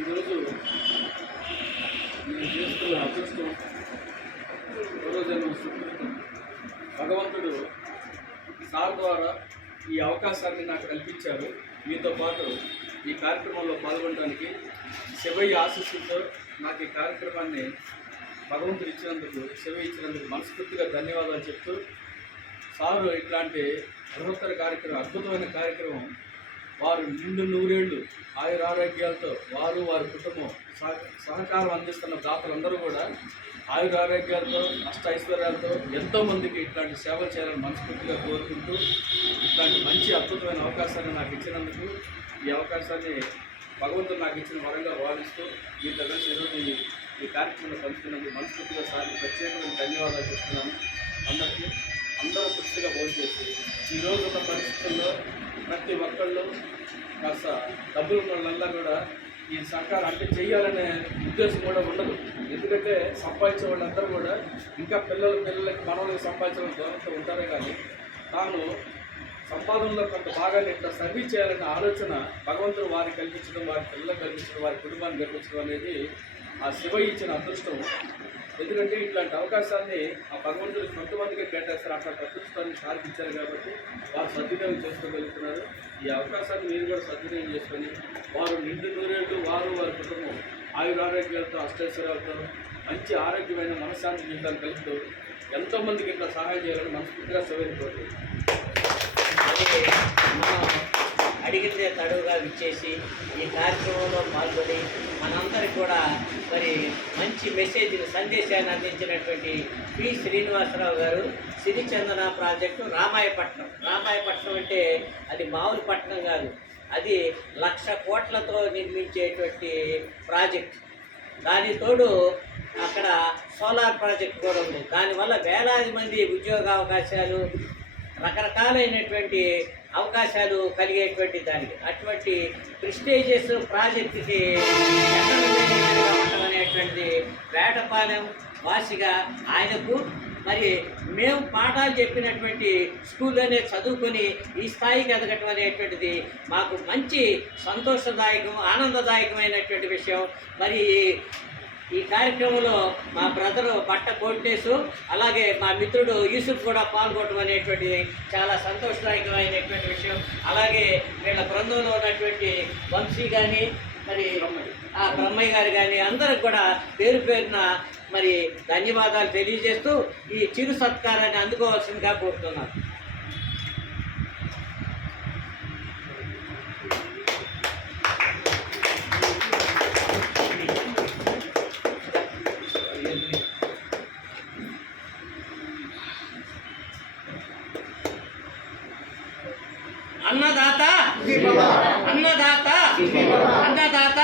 ఈరోజు నేను చేస్తున్న అదృష్టం పూర్వజన్మ సుకృతం. భగవంతుడు సార్ ద్వారా ఈ అవకాశాన్ని నాకు కల్పించారు. మీతో పాటు ఈ కార్యక్రమంలో పాల్గొనడానికి శివయ్య ఆశీస్సులతో నాకు ఈ కార్యక్రమాన్ని భగవంతుడు ఇచ్చినందుకు, శివయ్య ఇచ్చినందుకు మనస్ఫూర్తిగా ధన్యవాదాలు చెప్తూ, సారు ఇట్లాంటి బృహత్తర కార్యక్రమం, అద్భుతమైన కార్యక్రమం, వారు నిండు నూరేళ్లు ఆయురారోగ్యాలతో వారు వారి కుటుంబం సహకారం అందిస్తున్న దాతలందరూ కూడా ఆయురారోగ్యాలతో అష్టైశ్వర్యాలతో ఎంతోమందికి ఇట్లాంటి సేవలు చేయాలని మనస్ఫూర్తిగా కోరుకుంటూ, ఇట్లాంటి మంచి అద్భుతమైన అవకాశాన్ని నాకు ఇచ్చినందుకు, ఈ అవకాశాన్ని భగవంతుడు నాకు ఇచ్చిన వరంగా భావిస్తూ మీతో కలిసి ఈరోజు ఈ కార్యక్రమంలో పంచుకున్నందుకు మనస్ఫూర్తిగా సార్లు ప్రత్యేకమైన ధన్యవాదాలు చెప్తున్నాను. అందరూ పూర్తిగా భోంచేసి ఈరోజు ఉన్న పరిస్థితుల్లో ప్రతి ఒక్కళ్ళు కాస్త డబ్బులు ఉన్నోళ్ళల్లా కూడా ఈ సహకారం అంటే చేయాలనే ఉద్దేశం కూడా ఉండదు. ఎందుకంటే సంపాదించే వాళ్ళందరూ కూడా ఇంకా పిల్లలకి మనవలకి సంపాదించడం దూరంతో ఉంటారే కానీ తాను సంపాదనలో కొంత భాగాన్ని ఇట్లా సర్వీస్ చేయాలనే ఆలోచన భగవంతుడు వారికి కల్పించడం, వారి పిల్లలకు కల్పించడం, వారి కుటుంబాన్ని కల్పించడం అనేది ఆ శివయ్య ఇచ్చిన అదృష్టం. ఎందుకంటే ఇట్లాంటి అవకాశాన్ని ఆ భగవంతుడు కొంతమందికి కేటాయిస్తారు. అట్లాంటి అదృష్టాన్ని సాధించారు కాబట్టి వారు సద్వినియోగం చేసుకోగలుగుతున్నారు. ఈ అవకాశాన్ని మీరు కూడా సద్వినియోగం చేసుకొని వారు నిండు నూరేళ్లు వారు వారి కుటుంబం ఆయురారోగ్యాలతో అష్టైశ్వర్యాలతో మంచి ఆరోగ్యమైన మనశ్శాంతి జీవితాన్ని కలుపుతూ ఎంతోమందికి ఇట్లా సహాయం చేయాలని మనస్ఫూర్తిగా శివయ్యని కోరుకుంటున్నాను. అడిగితే తడువుగా విచ్చేసి ఈ కార్యక్రమంలో పాల్గొని మనందరికి కూడా మరి మంచి సందేశాన్ని అందించినటువంటి పి శ్రీనివాసరావు గారు, సిరిచందన ప్రాజెక్టు రామాయపట్నం అంటే అది మామూలు పట్టణం కాదు, అది 1,00,000 కోట్లతో నిర్మించేటువంటి ప్రాజెక్ట్. దాని తోడు అక్కడ సోలార్ ప్రాజెక్ట్ కూడా ఉంది. దానివల్ల వేలాది మంది ఉద్యోగ అవకాశాలు, రకరకాలైనటువంటి అవకాశాలు కలిగేటువంటి దానికి అటువంటి ప్రెస్టీజియస్ ప్రాజెక్టుకి ఉండడం అనేటువంటిది వేటపాలెం వాసిగా ఆయనకు, మరి మేము పాఠాలు చెప్పినటువంటి స్కూల్లోనే చదువుకొని ఈ స్థాయికి ఎదగటం అనేటువంటిది మాకు మంచి సంతోషదాయకం, ఆనందదాయకమైనటువంటి విషయం. మరి ఈ కార్యక్రమంలో మా బ్రదరు బట్ట కోటేశు, అలాగే మా మిత్రుడు యూసుఫ్ కూడా పాల్గొనడం అనేటువంటిది చాలా సంతోషదాయకమైనటువంటి విషయం. అలాగే వీళ్ళ బృందంలో ఉన్నటువంటి వంశీ కానీ, మరి ఆ బ్రహ్మయ్య గారు కానీ అందరికి కూడా పేరు పేరున మరి ధన్యవాదాలు తెలియజేస్తూ ఈ చిరు సత్కారాన్ని అందుకోవాల్సిందిగా కోరుతున్నాను. అన్నదాత అన్నదాత అన్నదాత